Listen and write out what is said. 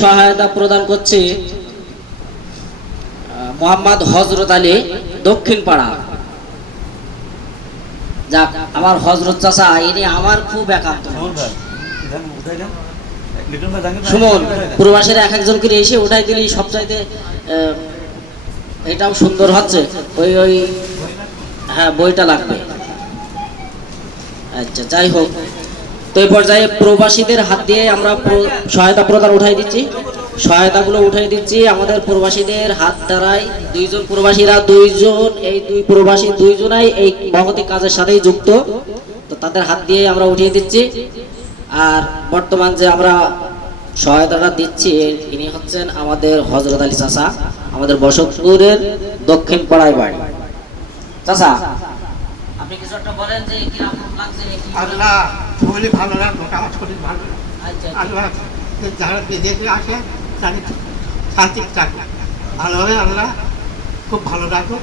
সহায়তা প্রদান করছে মোহাম্মদ হযরত আলী দক্ষিণ পাড়া। যাক, আমার হযরত চাচা ইনি আমার খুব একান্ত। সুমন, প্রবাসীরা এক একজন করে এসে উঠাই দিলি সবচাইতে এটাও সুন্দর হচ্ছে। ওই ওই হ্যাঁ, বইটা লাগবে। আচ্ছা, যাই হোক, তো এই পর্যায়ে প্রবাসীদের হাত দিয়ে আমরা সহায়তা প্রদান উঠাই দিচ্ছি। সহায়তাগুলো উঠাই দিচ্ছি আমাদের প্রবাসীদের হাত দ্বারাই। দুইজন প্রবাসীরা, দুইজন, এই দুই প্রবাসী দুইজনাই এই মহতি কাজের সাথেই যুক্ত। তো তাদের হাত দিয়ে আমরা উঠিয়ে দিচ্ছি। আর বর্তমান যে আমরা সহায়তাটা দিচ্ছি, ইনি হচ্ছেন আমাদের হযরত আলী চাচা, আমাদের বসতপুরের দক্ষিণ পাড়ায় বাড়ি। চাচা, আপনি কিছু একটা বলেন যে কি রকম লাগছে? আল্লাহ খুবই ভালো লাগলো, কাজ করি ভালো। আল্লাহ যারা বিদেশে আসে তাদের শান্তি থাকে ভালোভাবে, আল্লাহ খুব ভালো রাখো।